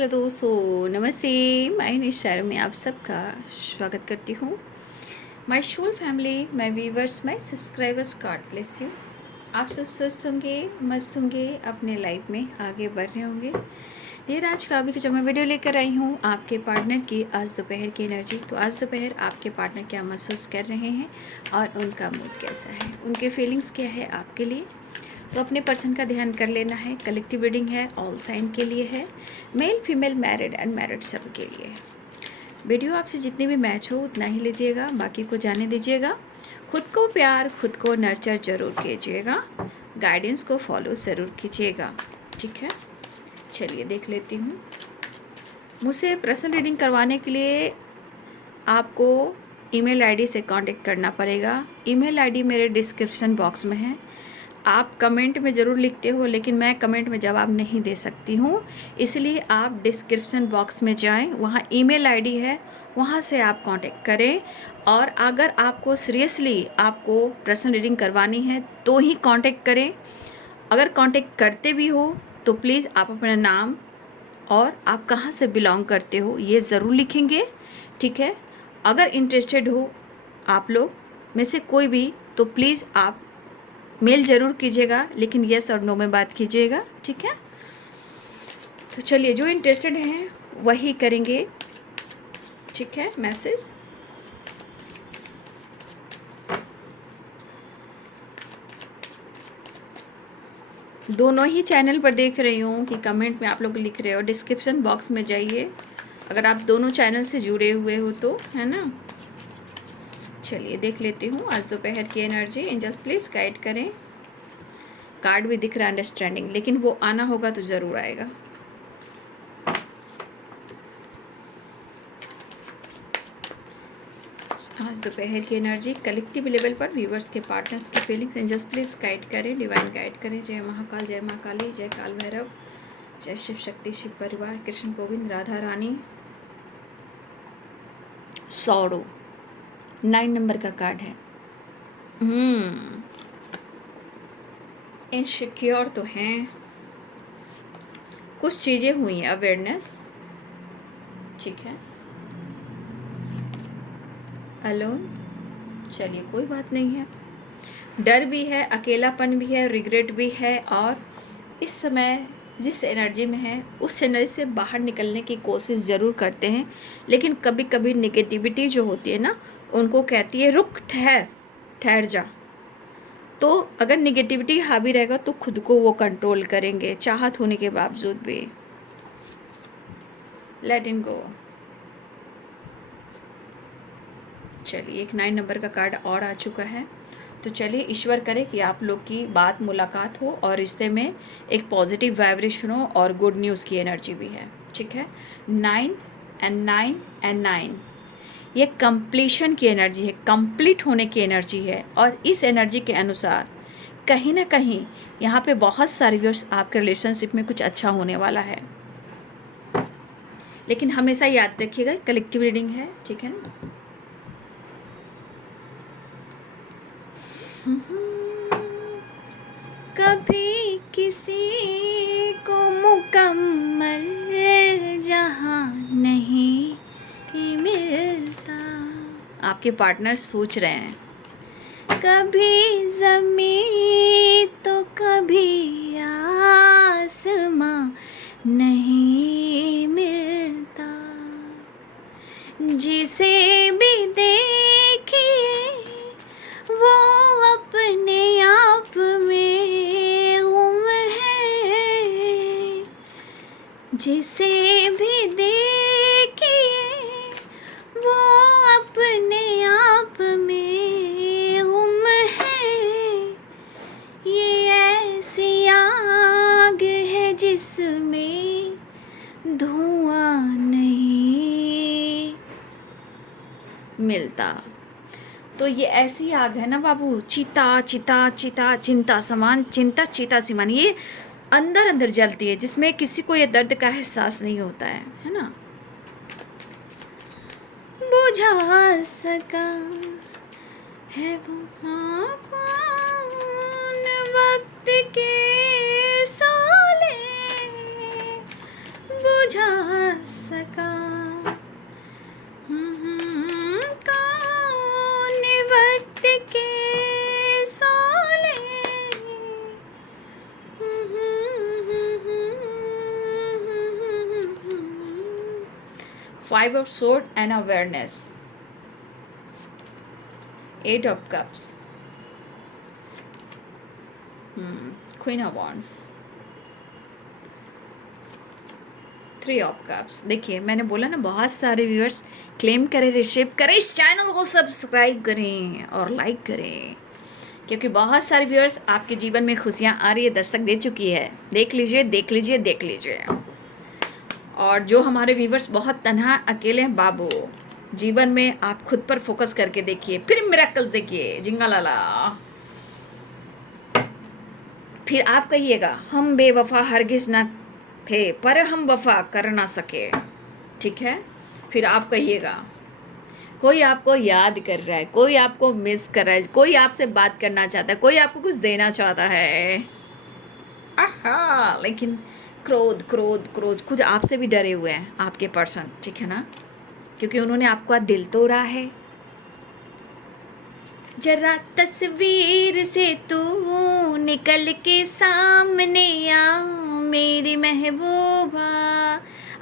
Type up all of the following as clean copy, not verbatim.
Hello दोस्तों, नमस्ते। मैं निशा में आप सबका स्वागत करती हूँ। My soul family, my viewers, my subscribers, God bless you. आप सब स्वस्थ होंगे, मस्त होंगे, अपने लाइफ में आगे बढ़ रहे होंगे। ये आज का अभी जो मैं वीडियो लेकर आई हूँ आपके पार्टनर की आज दोपहर की एनर्जी। तो आज दोपहर आपके पार्टनर क्या महसूस कर रहे हैं और उनका मूड कैसा है, उनके फीलिंग्स क्या है आपके लिए। तो अपने पर्सन का ध्यान कर लेना है। कलेक्टिव रीडिंग है, ऑल साइन के लिए है, मेल फीमेल मैरिड अनमैरिड सब के लिए। वीडियो आपसे जितनी भी मैच हो उतना ही लीजिएगा, बाकी को जाने दीजिएगा। खुद को प्यार, खुद को नर्चर जरूर कीजिएगा, गाइडेंस को फॉलो ज़रूर कीजिएगा, ठीक है। चलिए देख लेती हूँ। मुझसे पर्सनल रीडिंग करवाने के लिए आपको ईमेल आईडी से कांटेक्ट करना पड़ेगा। ईमेल आईडी मेरे डिस्क्रिप्शन बॉक्स में है। आप कमेंट में ज़रूर लिखते हो, लेकिन मैं कमेंट में जवाब नहीं दे सकती हूँ, इसलिए आप डिस्क्रिप्शन बॉक्स में जाएं, वहाँ ईमेल आईडी है, वहाँ से आप कांटेक्ट करें। और अगर आपको सीरियसली आपको पर्सनल रीडिंग करवानी है तो ही कांटेक्ट करें। अगर कांटेक्ट करते भी हो तो प्लीज़ आप अपना नाम और आप कहाँ से बिलोंग करते हो ये ज़रूर लिखेंगे, ठीक है। अगर इंटरेस्टेड हो आप लोग में से कोई भी तो प्लीज़ आप मेल ज़रूर कीजिएगा, लेकिन यस और नो में बात कीजिएगा, ठीक है। तो चलिए, जो इंटरेस्टेड हैं वही करेंगे, ठीक है। मैसेज दोनों ही चैनल पर देख रही हूँ कि कमेंट में आप लोग लिख रहे हो। डिस्क्रिप्शन बॉक्स में जाइए अगर आप दोनों चैनल से जुड़े हुए हो तो, है ना। चलिए देख लेती हूँ आज दोपहर की एनर्जी। एंजल्स प्लीज़ गाइड करें। कार्ड भी दिख रहा है अंडरस्टैंडिंग, लेकिन वो आना होगा तो ज़रूर आएगा। आज दोपहर की एनर्जी कलेक्टिव लेवल पर व्यूवर्स के पार्टनर्स की फीलिंग्स एंजल्स प्लीज़ गाइड करें, डिवाइन गाइड करें। जय महाकाल, जय माँ काली, जय काल भैरव, जय शिव शक्ति, शिव परिवार, कृष्ण गोविंद, राधा रानी। सौड़ो 9 नंबर का कार्ड है। इनसिक्योर तो हैं, कुछ चीज़ें हुई हैं, अवेयरनेस, ठीक है। अलोन, चलिए कोई बात नहीं है। डर भी है, अकेलापन भी है, रिग्रेट भी है, और इस समय जिस एनर्जी में है उस एनर्जी से बाहर निकलने की कोशिश ज़रूर करते हैं, लेकिन कभी कभी नेगेटिविटी जो होती है ना, उनको कहती है रुक, ठहर ठहर जा। तो अगर नेगेटिविटी हावी रहेगा तो खुद को वो कंट्रोल करेंगे, चाहत होने के बावजूद भी। लेट इन गो। चलिए, एक 9 नंबर का कार्ड और आ चुका है। तो चलिए, ईश्वर करे कि आप लोग की बात मुलाकात हो और रिश्ते में एक पॉजिटिव वाइब्रेशन हो और गुड न्यूज़ की एनर्जी भी है, ठीक है। 9 एंड 9 एंड 9 ये कंप्लीशन की एनर्जी है, कंप्लीट होने की एनर्जी है। और इस एनर्जी के अनुसार कहीं ना कहीं यहाँ पे बहुत सारे व्यूअर्स आपके रिलेशनशिप में कुछ अच्छा होने वाला है। लेकिन हमेशा याद रखिएगा कलेक्टिव रीडिंग है, ठीक है ना। कभी किसी को मुकम्मल जहाँ नहीं मिलता। आपके पार्टनर सोच रहे हैं, कभी ज़मीं तो कभी आसमां नहीं मिलता। जिसे भी देखिए वो अपने आप में गुम है। जिसे भी देखिए वो अपने आप में गुम है। ये ऐसी आग है जिसमें धुआं नहीं मिलता। तो ये ऐसी आग है ना बाबू, चिता चिता चिता चिंता समान, चिंता चिता समान, ये अंदर अंदर जलती है, जिसमें किसी को ये दर्द का एहसास नहीं होता है ना। बुझा सका है वो कौन वक्त के सोले, बुझा सका। कौन वक्त के सोले, 5 of Swords and awareness, 8 of Cups, Queen of Wands, 3 of Cups। देखिए मैंने बोला ना, बहुत सारे व्यूअर्स क्लेम करें, रिसीव करें, इस चैनल को सब्सक्राइब करें और लाइक करें, क्योंकि बहुत सारे व्यूअर्स आपके जीवन में खुशियाँ आ रही है, दस्तक दे चुकी है। देख लीजिए, देख लीजिए, देख लीजिए। और जो हमारे व्यूअर्स बहुत तन्हा अकेले हैं, बाबू जीवन में आप खुद पर फोकस करके देखिए, फिर मिरेकल्स देखिए, जिंगालाला। फिर आप कहिएगा हम बेवफा हरगिज ना थे, पर हम वफा कर ना सके, ठीक है। फिर आप कहिएगा कोई आपको याद कर रहा है, कोई आपको मिस कर रहा है, कोई आपसे बात करना चाहता है, कोई आपको कुछ देना चाहता है, लेकिन क्रोध क्रोध क्रोध, खुद आपसे भी डरे हुए हैं आपके पर्सन, ठीक है ना, क्योंकि उन्होंने आपका दिल तोड़ा है। जरा तस्वीर से तू निकल के सामने आ मेरी महबूबा।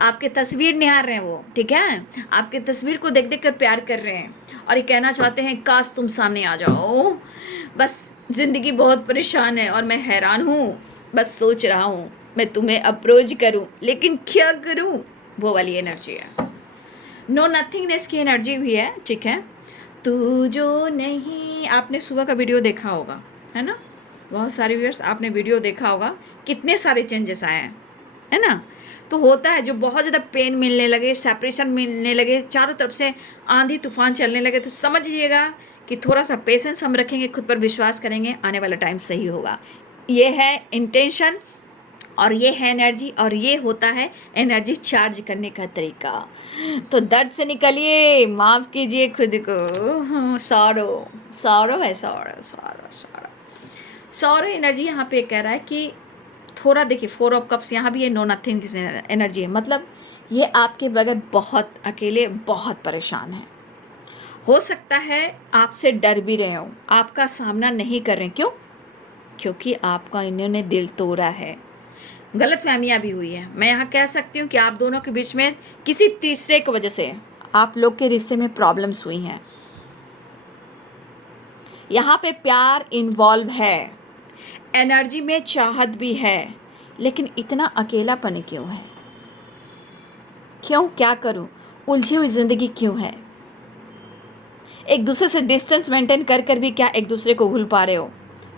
आपके तस्वीर निहार रहे हैं वो, ठीक है, आपके तस्वीर को देख देख कर प्यार कर रहे हैं और ये कहना चाहते हैं काश तुम सामने आ जाओ। बस ज़िंदगी बहुत परेशान है और मैं हैरान हूँ, बस सोच रहा हूँ मैं तुम्हें अप्रोच करूँ, लेकिन क्या करूँ, वो वाली एनर्जी है। नो नथिंगनेस की एनर्जी भी है, ठीक है। तू जो नहीं, आपने सुबह का वीडियो देखा होगा, है ना, बहुत सारे व्यूअर्स आपने वीडियो देखा होगा, कितने सारे चेंजेस आए हैं, है ना। तो होता है जो बहुत ज़्यादा पेन मिलने लगे, सेपरेशन मिलने लगे, चारों तरफ से आंधी तूफान चलने लगे, तो समझिएगा कि थोड़ा सा पेशेंस हम रखेंगे, खुद पर विश्वास करेंगे, आने वाला टाइम सही होगा। ये है इंटेंशन और ये है एनर्जी, और ये होता है एनर्जी चार्ज करने का तरीका। तो दर्द से निकलिए, माफ़ कीजिए खुद को। सॉरो सॉरो है, sorrow sorrow sorrow sorrow energy यहाँ पे कह रहा है कि थोड़ा देखिए, 4 ऑफ कप्स यहाँ भी ये नो नथिंग एनर्जी है, मतलब ये आपके बगैर बहुत अकेले, बहुत परेशान है। हो सकता है आपसे डर भी रहे हो, आपका सामना नहीं कर रहे, क्यों? क्योंकि आपका इन्होंने दिल तोड़ा है, गलतफहमियां भी हुई है। मैं यहाँ कह सकती हूँ कि आप दोनों के बीच में किसी तीसरे की वजह से आप लोग के रिश्ते में प्रॉब्लम्स हुई हैं। यहाँ पे प्यार इन्वॉल्व है, एनर्जी में चाहत भी है, लेकिन इतना अकेलापन क्यों है? क्यों? क्या करूँ? उलझी हुई ज़िंदगी क्यों है? एक दूसरे से डिस्टेंस मेंटेन कर कर भी क्या एक दूसरे को भूल पा रहे हो?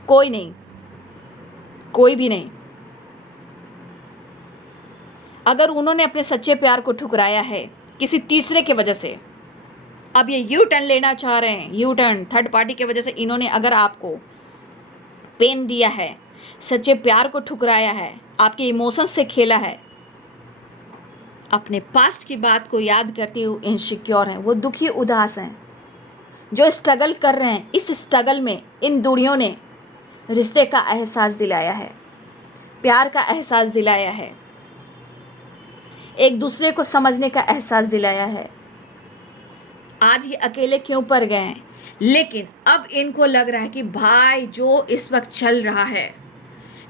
कोई नहीं, कोई भी नहीं। अगर उन्होंने अपने सच्चे प्यार को ठुकराया है किसी तीसरे की वजह से, अब ये यू टर्न लेना चाह रहे हैं, यू टर्न थर्ड पार्टी की वजह से इन्होंने अगर आपको पेन दिया है, सच्चे प्यार को ठुकराया है, आपके इमोशंस से खेला है, अपने पास्ट की बात को याद करते हुए इनसिक्योर हैं, वो दुखी उदास हैं, जो स्ट्रगल कर रहे हैं, इस स्ट्रगल में इन दूरियों ने रिश्ते का एहसास दिलाया है, प्यार का एहसास दिलाया है, एक दूसरे को समझने का एहसास दिलाया है। आज ये अकेले क्यों पड़ गए हैं, लेकिन अब इनको लग रहा है कि भाई जो इस वक्त चल रहा है,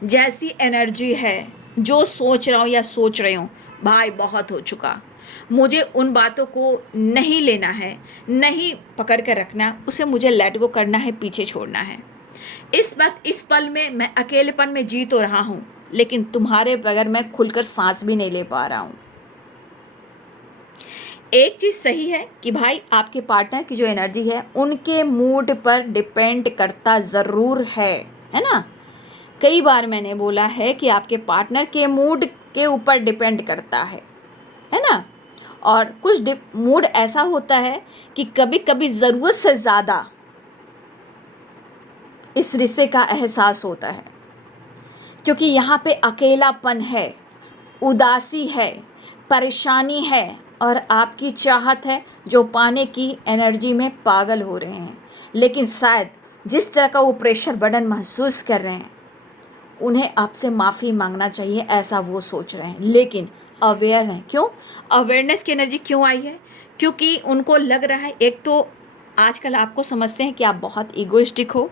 जैसी एनर्जी है, जो सोच रहा हूँ या सोच रही हूँ, भाई बहुत हो चुका, मुझे उन बातों को नहीं लेना है, नहीं पकड़ कर रखना, उसे मुझे लेट गो करना है, पीछे छोड़ना है। इस वक्त इस पल में मैं अकेलेपन में जी तो रहा हूँ, लेकिन तुम्हारे बगैर मैं खुलकर सांस भी नहीं ले पा रहा हूँ। एक चीज़ सही है कि भाई आपके पार्टनर की जो एनर्जी है उनके मूड पर डिपेंड करता ज़रूर है ना। कई बार मैंने बोला है कि आपके पार्टनर के मूड के ऊपर डिपेंड करता है ना। और कुछ मूड ऐसा होता है कि कभी कभी ज़रूरत से ज़्यादा इस रिश्ते का एहसास होता है, क्योंकि यहाँ पे अकेलापन है, उदासी है, परेशानी है, और आपकी चाहत है जो पाने की एनर्जी में पागल हो रहे हैं। लेकिन शायद जिस तरह का वो प्रेशर बर्डन महसूस कर रहे हैं, उन्हें आपसे माफ़ी मांगना चाहिए, ऐसा वो सोच रहे हैं, लेकिन अवेयर हैं। क्यों अवेयरनेस की एनर्जी क्यों आई है? क्योंकि उनको लग रहा है, एक तो आजकल आपको समझते हैं कि आप बहुत ईगोइस्टिक हो,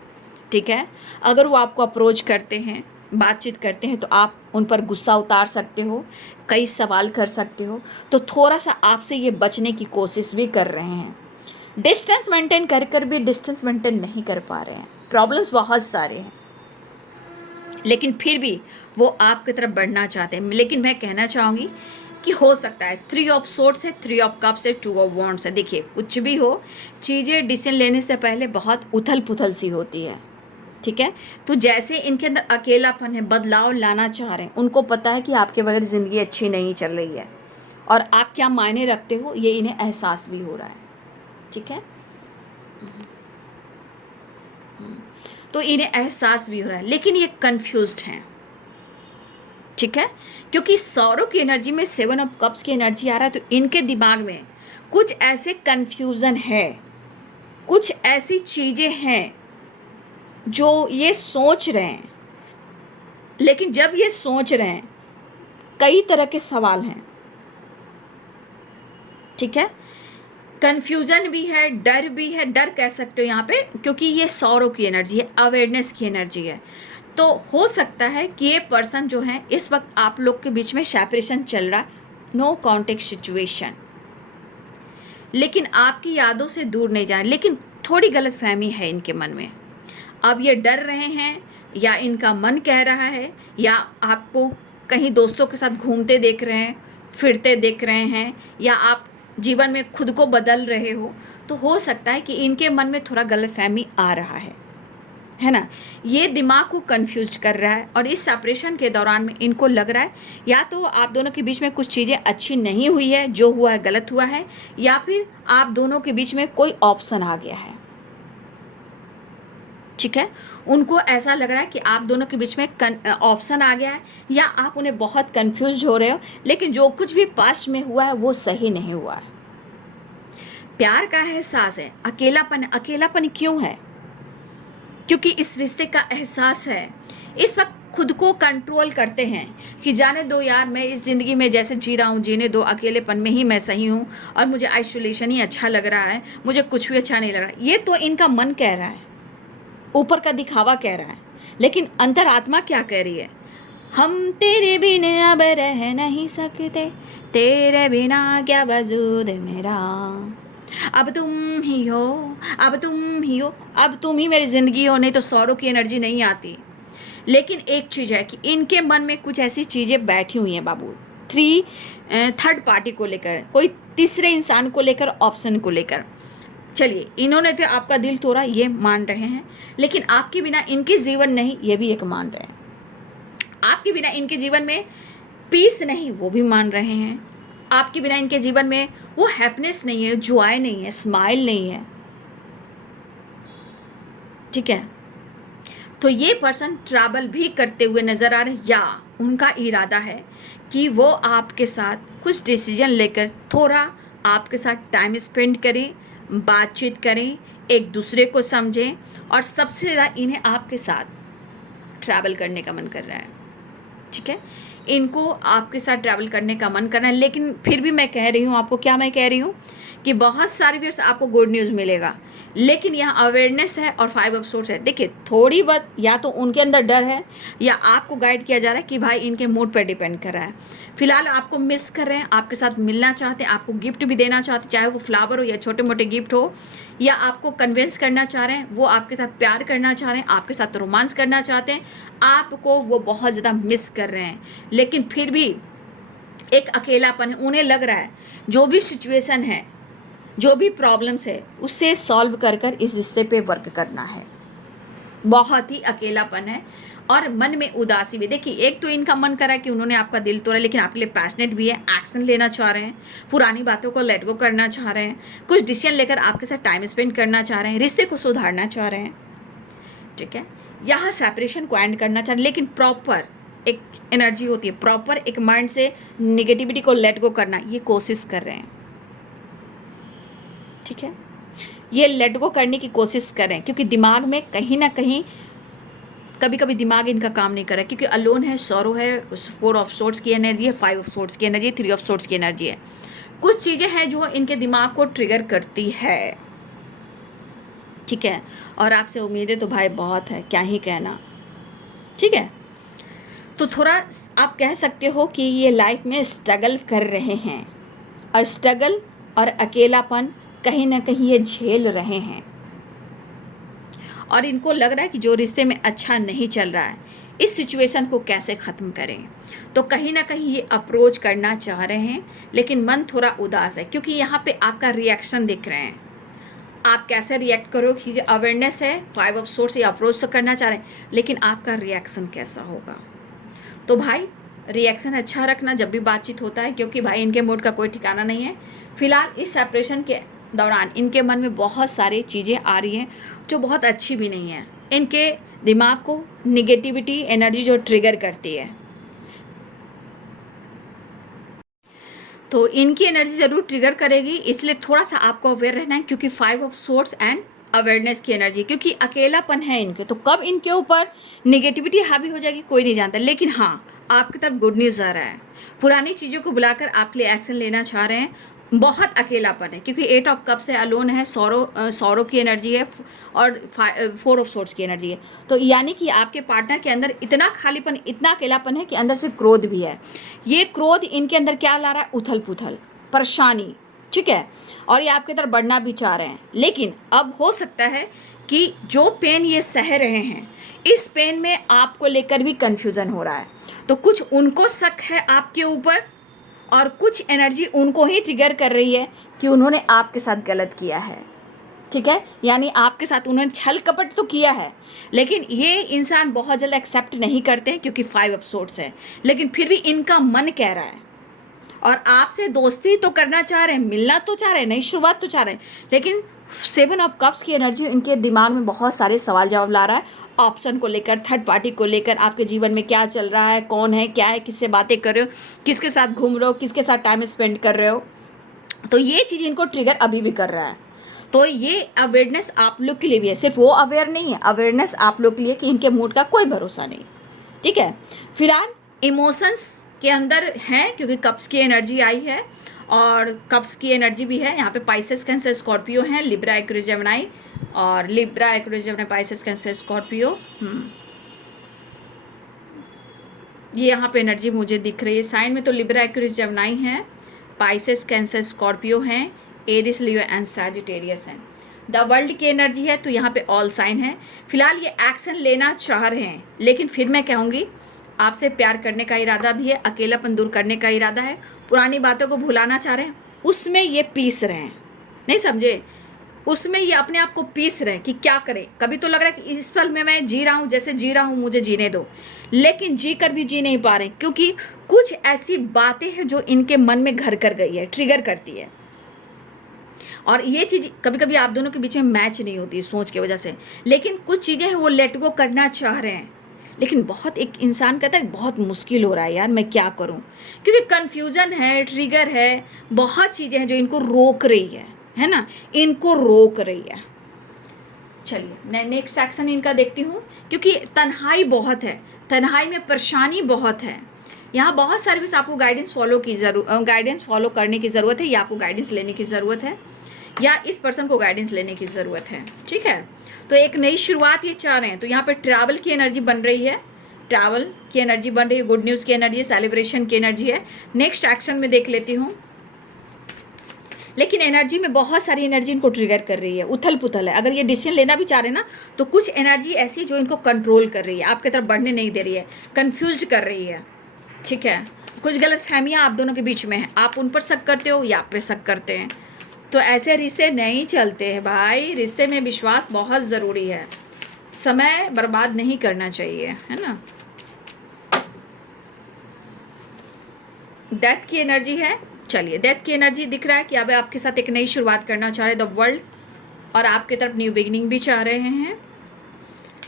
ठीक है। अगर वो आपको अप्रोच करते हैं, बातचीत करते हैं, तो आप उन पर गुस्सा उतार सकते हो, कई सवाल कर सकते हो, तो थोड़ा सा आपसे ये बचने की कोशिश भी कर रहे हैं। डिस्टेंस मेंटेन कर कर भी डिस्टेंस मेंटेन नहीं कर पा रहे हैं। प्रॉब्लम्स बहुत सारे हैं, लेकिन फिर भी वो आपकी तरफ बढ़ना चाहते हैं। लेकिन मैं कहना चाहूँगी कि हो सकता है 3 ऑफ सोर्ड्स है, 3 ऑफ कप्स है, 2 ऑफ वॉन्ड्स है। देखिए कुछ भी हो, चीज़ें डिसीजन लेने से पहले बहुत उथल पुथल सी होती है, ठीक है। तो जैसे इनके अंदर अकेलापन है, बदलाव लाना चाह रहे हैं, उनको पता है कि आपके बगैर ज़िंदगी अच्छी नहीं चल रही है और आप क्या मायने रखते हो ये इन्हें एहसास भी हो रहा है, ठीक है। तो इन्हें एहसास भी हो रहा है, लेकिन ये कंफ्यूज्ड हैं, ठीक है। क्योंकि सौरों की एनर्जी में 7 ऑफ कप्स की एनर्जी आ रहा है, तो इनके दिमाग में कुछ ऐसे कंफ्यूजन है, कुछ ऐसी चीज़ें हैं जो ये सोच रहे हैं। लेकिन जब ये सोच रहे हैं, कई तरह के सवाल हैं, ठीक है। कन्फ्यूज़न भी है, डर भी है। डर कह सकते हो यहाँ पे, क्योंकि ये सौरों की एनर्जी है, अवेयरनेस की एनर्जी है। तो हो सकता है कि ये पर्सन जो है, इस वक्त आप लोग के बीच में सेपरेशन चल रहा है, नो कॉन्टेक्ट सिचुएशन, लेकिन आपकी यादों से दूर नहीं जा रहे, लेकिन थोड़ी गलतफहमी है इनके मन में। अब ये डर रहे हैं, या इनका मन कह रहा है, या आपको कहीं दोस्तों के साथ घूमते देख रहे हैं, फिरते देख रहे हैं, या आप जीवन में खुद को बदल रहे हो हो सकता है कि इनके मन में थोड़ा गलतफहमी आ रहा है ना। ये दिमाग को कंफ्यूज कर रहा है, और इस सेपरेशन के दौरान में इनको लग रहा है या तो आप दोनों के बीच में कुछ चीज़ें अच्छी नहीं हुई है, जो हुआ है गलत हुआ है, या फिर आप दोनों के बीच में कोई ऑप्शन आ गया है, ठीक है। उनको ऐसा लग रहा है कि आप दोनों के बीच में ऑप्शन आ गया है, या आप उन्हें बहुत कंफ्यूज हो रहे हो, लेकिन जो कुछ भी पास्ट में हुआ है वो सही नहीं हुआ है। प्यार का एहसास है, अकेलापन। अकेलापन क्यों है? क्योंकि इस रिश्ते का एहसास है। इस वक्त खुद को कंट्रोल करते हैं कि जाने दो यार, मैं इस ज़िंदगी में जैसे जी रहा हूँ जीने दो, अकेलेपन में ही मैं सही हूँ, और मुझे आइसोलेशन ही अच्छा लग रहा है, मुझे कुछ भी अच्छा नहीं लग रहा। ये तो इनका मन कह रहा है, ऊपर का दिखावा कह रहा है, लेकिन अंतरात्मा क्या कह रही है? हम तेरे बिना अब रह नहीं सकते, तेरे बिना क्या वजूद मेरा, अब तुम ही हो, अब तुम ही हो, अब तुम ही मेरी ज़िंदगी हो, नहीं तो सौरों की एनर्जी नहीं आती। लेकिन एक चीज़ है कि इनके मन में कुछ ऐसी चीज़ें बैठी हुई हैं बाबू, थर्ड पार्टी को लेकर, कोई तीसरे इंसान को लेकर, ऑप्शन को लेकर। चलिए, इन्होंने तो आपका दिल तोड़ा, ये मान रहे हैं, लेकिन आपके बिना इनके जीवन नहीं, ये भी एक मान रहे हैं। आपके बिना इनके जीवन में पीस नहीं, वो भी मान रहे हैं। आपके बिना इनके जीवन में वो हैप्पीनेस नहीं है, जॉय नहीं है, स्माइल नहीं है, ठीक है। तो ये पर्सन ट्रैवल भी करते हुए नज़र आ रहे, या उनका इरादा है कि वो आपके साथ कुछ डिसीजन लेकर थोड़ा आपके साथ टाइम स्पेंड करें, बातचीत करें, एक दूसरे को समझें, और सबसे ज़्यादा इन्हें आपके साथ ट्रैवल करने का मन कर रहा है, ठीक है। इनको आपके साथ ट्रैवल करने का मन करना है। लेकिन फिर भी मैं कह रही हूँ आपको, क्या मैं कह रही हूँ कि बहुत सारे व्यूअर्स आपको गुड न्यूज़ मिलेगा, लेकिन यहाँ अवेयरनेस है और 5 ऑफ सोर्ड्स है। देखिए थोड़ी बहुत या तो उनके अंदर डर है, या आपको गाइड किया जा रहा है कि भाई इनके मूड पर डिपेंड कर रहा है। फिलहाल आपको मिस कर रहे हैं, आपके साथ मिलना चाहते हैं, आपको गिफ्ट भी देना चाहते हैं, चाहे वो फ्लावर हो या छोटे मोटे गिफ्ट हो, या आपको कन्विंस करना चाह रहे हैं, वो आपके साथ प्यार करना चाह रहे हैं, आपके साथ रोमांस करना चाहते हैं, आपको वो बहुत ज़्यादा मिस कर रहे हैं। लेकिन फिर भी एक अकेलापन है, उन्हें लग रहा है जो भी सिचुएशन है, जो भी प्रॉब्लम्स है, उससे सॉल्व कर कर इस रिश्ते पे वर्क करना है। बहुत ही अकेलापन है और मन में उदासी भी। देखिए एक तो इनका मन करा कि उन्होंने आपका दिल तोड़ा, लेकिन आपके लिए पैशनेट भी है, एक्शन लेना चाह रहे हैं, पुरानी बातों को लेट गो करना चाह रहे हैं, कुछ डिसीजन लेकर आपके साथ टाइम स्पेंड करना चाह रहे हैं, रिश्ते को सुधारना चाह रहे हैं, ठीक है। यहाँ सेपरेशन को एंड करना चाह रहे हैं, लेकिन प्रॉपर एक एनर्जी होती है, प्रॉपर एक माइंड से निगेटिविटी को लेट गो करना, ये कोशिश कर रहे हैं, ठीक है। ये लेट गो करने की कोशिश कर रहे हैं, क्योंकि दिमाग में कहीं ना कहीं कभी कभी दिमाग इनका काम नहीं कर रहा क्योंकि अलोन है, सॉरो है, 4 ऑफ सोर्ट्स की एनर्जी है, 5 ऑफ सोर्ट्स की एनर्जी है, 3 ऑफ सोर्ट्स की एनर्जी है। कुछ चीज़ें हैं जो इनके दिमाग को ट्रिगर करती है, ठीक है। और आपसे उम्मीदें तो भाई बहुत है, क्या ही कहना, ठीक है। तो थोड़ा आप कह सकते हो कि ये लाइफ में स्ट्रगल कर रहे हैं, और स्ट्रगल और अकेलापन कहीं ना कहीं ये झेल रहे हैं, और इनको लग रहा है कि जो रिश्ते में अच्छा नहीं चल रहा है, इस सिचुएशन को कैसे ख़त्म करें। तो कहीं ना कहीं ये अप्रोच करना चाह रहे हैं, लेकिन मन थोड़ा उदास है क्योंकि यहाँ पे आपका रिएक्शन दिख रहे हैं। आप कैसे रिएक्ट करो, क्योंकि अवेयरनेस है, 5 ऑफ सोर्स, ये अप्रोच तो करना चाह रहे हैं, लेकिन आपका रिएक्शन कैसा होगा। तो भाई रिएक्शन अच्छा रखना जब भी बातचीत होता है, क्योंकि भाई इनके मूड का कोई ठिकाना नहीं है। फिलहाल इस सेपरेशन के दौरान इनके मन में बहुत सारी चीज़ें आ रही हैं जो बहुत अच्छी भी नहीं है। इनके दिमाग को निगेटिविटी एनर्जी जो ट्रिगर करती है, तो इनकी एनर्जी ज़रूर ट्रिगर करेगी, इसलिए थोड़ा सा आपको अवेयर रहना है, क्योंकि 5 ऑफ सोर्ट्स एंड अवेयरनेस की एनर्जी, क्योंकि अकेलापन है इनके, तो कब इनके ऊपर निगेटिविटी हावी हो जाएगी कोई नहीं जानता। लेकिन हाँ, आपकी तरफ गुड न्यूज़ आ रहा है, पुरानी चीज़ों को बुलाकर आपके लिए एक्शन लेना चाह रहे हैं। बहुत अकेलापन है क्योंकि 8 ऑफ कप्स है, अलोन है, सौरो की एनर्जी है, और 4 ऑफ सोर्ट्स की एनर्जी है। तो यानी कि आपके पार्टनर के अंदर इतना खालीपन, इतना अकेलापन है कि अंदर से क्रोध भी है। ये क्रोध इनके अंदर क्या ला रहा है, उथल पुथल, परेशानी, ठीक है। और ये आपकी तरफ बढ़ना भी चाह रहे हैं, लेकिन अब हो सकता है कि जो पेन ये सह रहे हैं, इस पेन में आपको लेकर भी कन्फ्यूज़न हो रहा है। तो कुछ उनको शक है आपके ऊपर, और कुछ एनर्जी उनको ही ट्रिगर कर रही है कि उन्होंने आपके साथ गलत किया है, ठीक है। यानी आपके साथ उन्होंने छल कपट तो किया है, लेकिन ये इंसान बहुत जल्द एक्सेप्ट नहीं करते हैं क्योंकि 5 ऑफ सोर्ट्स है। लेकिन फिर भी इनका मन कह रहा है, और आपसे दोस्ती तो करना चाह रहे हैं, मिलना तो चाह रहे हैं, नई शुरुआत तो चाह रहे हैं, लेकिन 7 ऑफ कप्स की एनर्जी इनके दिमाग में बहुत सारे सवाल जवाब ला रहा है, ऑप्शन को लेकर, थर्ड पार्टी को लेकर, आपके जीवन में क्या चल रहा है, कौन है, क्या है, किससे बातें कर रहे हो, किसके साथ घूम रहे हो, किसके साथ टाइम स्पेंड कर रहे हो। तो ये चीज़ इनको ट्रिगर अभी भी कर रहा है। तो ये अवेयरनेस आप लोग के लिए भी है, सिर्फ वो अवेयर नहीं है, अवेयरनेस आप लोग के लिए कि इनके मूड का कोई भरोसा नहीं, ठीक है। फिलहाल इमोशंस के अंदर हैं क्योंकि कप्स की एनर्जी आई है, और कप्स की एनर्जी भी है। यहाँ पे पाइसेस, कैंसर, स्कॉर्पियो हैं, लिब्रा, एक्वेरियस, जेमिनी, और Libra, Aquarius, Gemini, Pisces, cancer, Scorpio. ये यहाँ पे एनर्जी मुझे दिख रही है साइन में। तो लिब्रा, एक्वेरियस, जेमिनी है, पाइसेस, कैंसर, स्कॉर्पियो हैं, एरिस, लियो एंड सैजिटेरियस हैं। द वर्ल्ड की एनर्जी है, तो यहाँ पे ऑल साइन है। फिलहाल ये एक्शन लेना चाह रहे हैं, लेकिन फिर मैं कहूँगी आपसे प्यार करने का इरादा भी है, अकेलापन दूर करने का इरादा है, पुरानी बातों को भुलाना चाह रहे हैं, उसमें ये पीस रहे हैं, नहीं समझे, उसमें ये अपने आप को पीस रहे हैं कि क्या करें। कभी तो लग रहा है कि इस पल में मैं जी रहा हूँ, जैसे जी रहा हूँ मुझे जीने दो, लेकिन जी कर भी जी नहीं पा रहे, क्योंकि कुछ ऐसी बातें हैं जो इनके मन में घर कर गई है, ट्रिगर करती है। और ये चीज़ कभी कभी आप दोनों के बीच में मैच नहीं होती सोच की वजह से, लेकिन कुछ चीज़ें हैं वो लेट गो करना चाह रहे हैं, लेकिन बहुत, एक इंसान कहता है बहुत मुश्किल हो रहा है यार, मैं क्या करूं, क्योंकि कन्फ्यूज़न है, ट्रिगर है, बहुत चीज़ें हैं जो इनको रोक रही है ना, इनको रोक रही है। चलिए मैं नेक्स्ट एक्शन इनका देखती हूँ, क्योंकि तन्हाई बहुत है, तन्हाई में परेशानी बहुत है। यहाँ बहुत सारी बस आपको गाइडेंस फॉलो करने की ज़रूरत है, या आपको गाइडेंस लेने की ज़रूरत है, या इस पर्सन को गाइडेंस लेने की ज़रूरत है, ठीक है। तो एक नई शुरुआत ये चाह रहे हैं, तो यहाँ पे ट्रैवल की एनर्जी बन रही है, ट्रैवल की एनर्जी बन रही है, गुड न्यूज़ की एनर्जी है, सेलिब्रेशन की एनर्जी है। नेक्स्ट एक्शन में देख लेती हूँ, लेकिन एनर्जी में बहुत सारी एनर्जी इनको ट्रिगर कर रही है, उथल पुथल है। अगर ये डिसीजन लेना भी चाह रहे हैं ना, तो कुछ एनर्जी ऐसी जो इनको कंट्रोल कर रही है, आपकी तरफ बढ़ने नहीं दे रही है, कन्फ्यूज कर रही है, ठीक है। कुछ गलत फहमियाँ आप दोनों के बीच में हैं, आप उन पर शक करते हो या आप पे शक करते हैं। तो ऐसे रिश्ते नहीं चलते हैं भाई, रिश्ते में विश्वास बहुत ज़रूरी है, समय बर्बाद नहीं करना चाहिए, है ना। डेथ की एनर्जी है, चलिए डेथ की एनर्जी दिख रहा है कि अब आपके साथ एक नई शुरुआत करना चाह रहे द वर्ल्ड, और आपके तरफ न्यू बिगिनिंग भी चाह रहे हैं।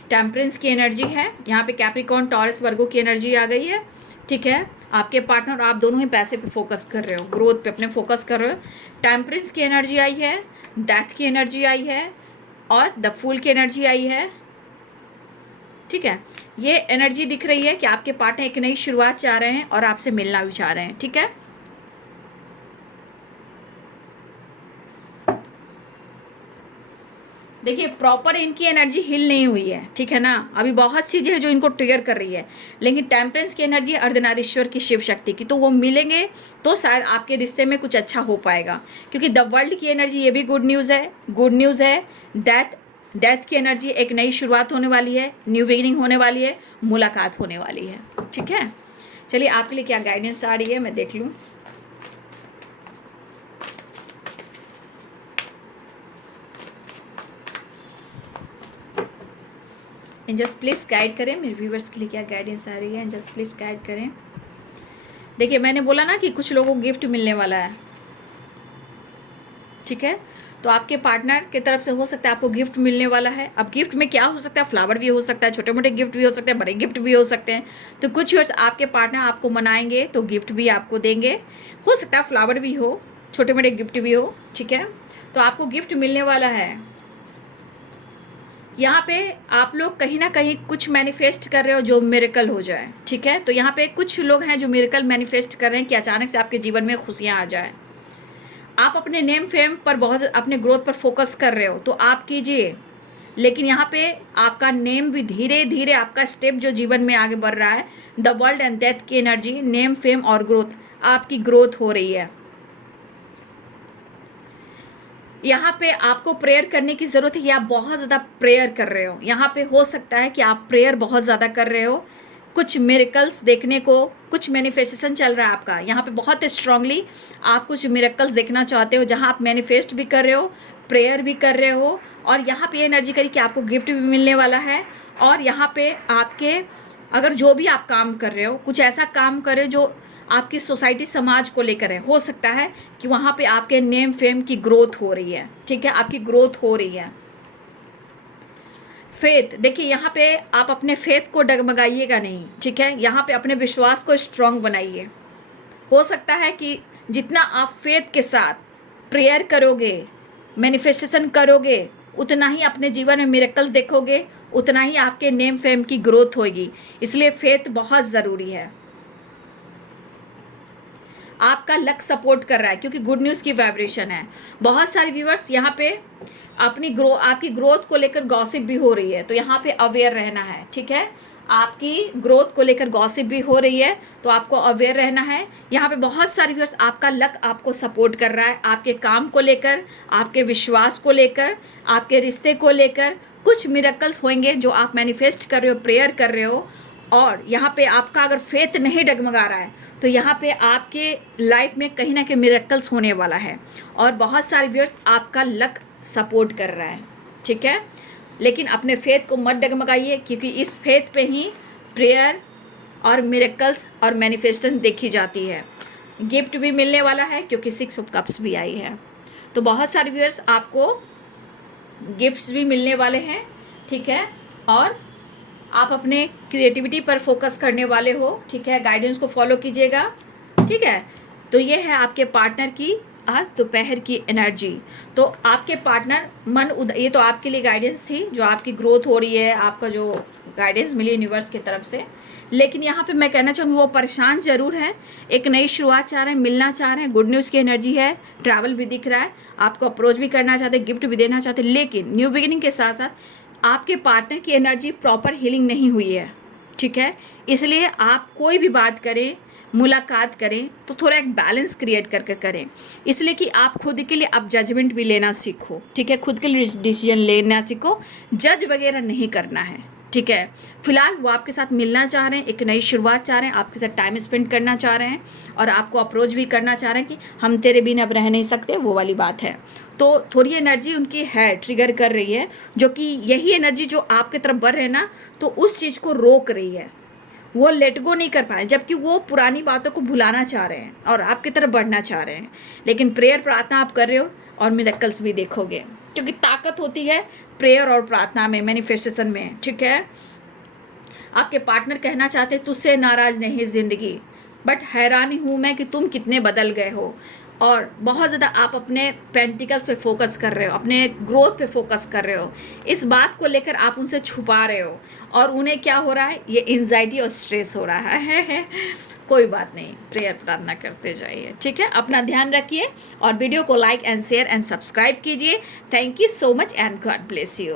टेम्परेंस की एनर्जी है, यहाँ पे कैप्रिकॉर्न, टॉरस, वर्गो की एनर्जी आ गई है, ठीक है। आपके पार्टनर और आप दोनों ही पैसे पे फोकस कर रहे हो, ग्रोथ पे अपने फोकस कर रहे हो। टेम्परेंस की एनर्जी आई है, डेथ की एनर्जी आई है, और द फूल की एनर्जी आई है, ठीक है, ये एनर्जी दिख रही है कि आपके पार्टनर एक नई शुरुआत चाह रहे हैं और आपसे मिलना भी चाह रहे हैं। ठीक है, देखिए प्रॉपर इनकी एनर्जी हिल नहीं हुई है, ठीक है ना, अभी बहुत चीज़ें हैं जो इनको ट्रिगर कर रही है, लेकिन टेम्परेंस की एनर्जी अर्धनारीश्वर की शिव शक्ति की, तो वो मिलेंगे तो शायद आपके रिश्ते में कुछ अच्छा हो पाएगा। क्योंकि द वर्ल्ड की एनर्जी, ये भी गुड न्यूज़ है, गुड न्यूज़ है। डेथ की एनर्जी, एक नई शुरुआत होने वाली है, न्यू बिगिनिंग होने वाली है, मुलाकात होने वाली है। ठीक है, चलिए आपके लिए क्या गाइडेंस आ रही है मैं देख लूँ। एंजल्स प्लीज़ गाइड करें, मेरे व्यूवर्स के लिए क्या गाइडेंस आ रही है, एंजल्स प्लीज़ गाइड करें। देखिए मैंने बोला ना कि कुछ लोगों को गिफ्ट मिलने वाला है, ठीक है, तो आपके पार्टनर की तरफ से हो सकता है आपको गिफ्ट मिलने वाला है। अब गिफ्ट में क्या हो सकता है, फ्लावर भी हो सकता है, छोटे मोटे गिफ्ट भी हो सकते हैं, बड़े गिफ्ट भी हो सकते हैं। तो कुछ वर्ष आपके पार्टनर आपको मनाएंगे तो गिफ्ट भी आपको देंगे, हो सकता है फ्लावर भी हो, छोटे मोटे गिफ्ट भी हो। ठीक है, तो आपको गिफ्ट मिलने वाला है। यहाँ पे आप लोग कहीं ना कहीं कुछ मैनिफेस्ट कर रहे हो जो मिरेकल हो जाए। ठीक है, तो यहाँ पे कुछ लोग हैं जो मिरेकल मैनिफेस्ट कर रहे हैं कि अचानक से आपके जीवन में खुशियाँ आ जाए। आप अपने नेम फेम पर बहुत, अपने ग्रोथ पर फोकस कर रहे हो तो आप कीजिए, लेकिन यहाँ पे आपका नेम भी धीरे धीरे, आपका स्टेप जो जीवन में आगे बढ़ रहा है, द वर्ल्ड एंड डेथ की एनर्जी, नेम फेम और ग्रोथ, आपकी ग्रोथ हो रही है। यहाँ पे आपको प्रेयर करने की ज़रूरत है, या आप बहुत ज़्यादा प्रेयर कर रहे हो। यहाँ पे हो सकता है कि आप प्रेयर बहुत ज़्यादा कर रहे हो, कुछ मिरेकल्स देखने को, कुछ मैनिफेस्टेशन चल रहा है आपका। यहाँ पे बहुत स्ट्रांगली आप कुछ मिरेकल्स देखना चाहते हो, जहाँ आप मैनिफेस्ट भी कर रहे हो, प्रेयर भी कर रहे हो, और यहाँ पे एनर्जी करी कि आपको गिफ्ट भी मिलने वाला है। और यहाँ पे आपके, अगर जो भी आप काम कर रहे हो, कुछ ऐसा काम कर रहे हो जो आपकी सोसाइटी समाज को लेकर है, हो सकता है कि वहाँ पे आपके नेम फेम की ग्रोथ हो रही है। ठीक है, आपकी ग्रोथ हो रही है। फेथ, देखिए यहाँ पे आप अपने फेथ को डगमगाइएगा नहीं। ठीक है, यहाँ पे अपने विश्वास को स्ट्रांग बनाइए। हो सकता है कि जितना आप फेथ के साथ प्रेयर करोगे, मैनिफेस्टेशन करोगे, उतना ही अपने जीवन में मिरेकल्स देखोगे, उतना ही आपके नेम फेम की ग्रोथ होगी। इसलिए फेथ बहुत ज़रूरी है। आपका लक सपोर्ट कर रहा है क्योंकि गुड न्यूज़ की वाइब्रेशन है। बहुत सारे व्यूअर्स यहाँ पे आपकी ग्रोथ को लेकर गॉसिप भी हो रही है, तो यहाँ पे अवेयर रहना है। ठीक है, आपकी ग्रोथ को लेकर गॉसिप भी हो रही है, तो आपको अवेयर रहना है। यहाँ पे बहुत सारे व्यूअर्स, आपका लक आपको सपोर्ट कर रहा है, आपके काम को लेकर, आपके विश्वास को लेकर, आपके रिश्ते को लेकर। कुछ मिरेकल्स होंगे जो आप मैनिफेस्ट कर रहे हो, प्रेयर कर रहे हो, और यहाँ पे आपका अगर फेथ नहीं डगमगा रहा है तो यहाँ पे आपके लाइफ में कहीं ना कहीं मिरेकल्स होने वाला है। और बहुत सारे व्यूअर्स, आपका लक सपोर्ट कर रहा है। ठीक है, लेकिन अपने फेथ को मत डगमगाइए, क्योंकि इस फेथ पे ही प्रेयर और मिरेकल्स और मैनिफेस्टेशन देखी जाती है। गिफ्ट भी मिलने वाला है क्योंकि 6 ऑफ कप्स भी आई है, तो बहुत सारे व्यूअर्स आपको गिफ्ट्स भी मिलने वाले हैं। ठीक है, और आप अपने क्रिएटिविटी पर फोकस करने वाले हो। ठीक है, गाइडेंस को फॉलो कीजिएगा। ठीक है, तो ये है आपके पार्टनर की आज दोपहर की एनर्जी। तो आपके पार्टनर ये तो आपके लिए गाइडेंस थी, जो आपकी ग्रोथ हो रही है, आपका जो गाइडेंस मिली यूनिवर्स की तरफ से। लेकिन यहाँ पे मैं कहना चाहूँगी वो परेशान ज़रूर हैं, एक नई शुरुआत चाह रहे हैं, मिलना चाह रहे हैं, गुड न्यूज़ की एनर्जी है, ट्रैवल भी दिख रहा है, आपको अप्रोच भी करना चाहते हैं, गिफ्ट भी देना चाहते हैं। लेकिन न्यू बिगिनिंग के साथ साथ आपके पार्टनर की एनर्जी प्रॉपर हीलिंग नहीं हुई है। ठीक है, इसलिए आप कोई भी बात करें, मुलाकात करें, तो थोड़ा एक बैलेंस क्रिएट करके करें, इसलिए कि आप खुद के लिए अब जजमेंट भी लेना सीखो। ठीक है, खुद के लिए डिसीजन लेना सीखो, जज वगैरह नहीं करना है। ठीक है, फिलहाल वो आपके साथ मिलना चाह रहे हैं, एक नई शुरुआत चाह रहे हैं, आपके साथ टाइम स्पेंड करना चाह रहे हैं, और आपको अप्रोच भी करना चाह रहे हैं कि हम तेरे बिना अब रह नहीं सकते, वो वाली बात है। तो थोड़ी एनर्जी उनकी है, ट्रिगर कर रही है, जो कि यही एनर्जी जो आपके तरफ बढ़ रहे हैं ना, तो उस चीज़ को रोक रही है। वो लेट गो नहीं कर पा रहे, जबकि वो पुरानी बातों को भुलाना चाह रहे हैं और आपकी तरफ बढ़ना चाह रहे हैं। लेकिन प्रेयर प्रार्थना आप कर रहे हो और मिरेकल्स भी देखोगे, क्योंकि ताकत होती है प्रेयर और प्रार्थना में, मैनिफेस्टेशन में। ठीक है, आपके पार्टनर कहना चाहते हैं तुझसे नाराज़ नहीं ज़िंदगी, बट हैरानी हूँ मैं कि तुम कितने बदल गए हो। और बहुत ज़्यादा आप अपने पेंटिकल्स पे फोकस कर रहे हो, अपने ग्रोथ पे फोकस कर रहे हो, इस बात को लेकर आप उनसे छुपा रहे हो और उन्हें क्या हो रहा है, ये एंजाइटी और स्ट्रेस हो रहा है। कोई बात नहीं, प्रेयर प्रार्थना करते जाइए, ठीक है। अपना ध्यान रखिए और वीडियो को like and share and subscribe कीजिए। Thank you so much and God bless you.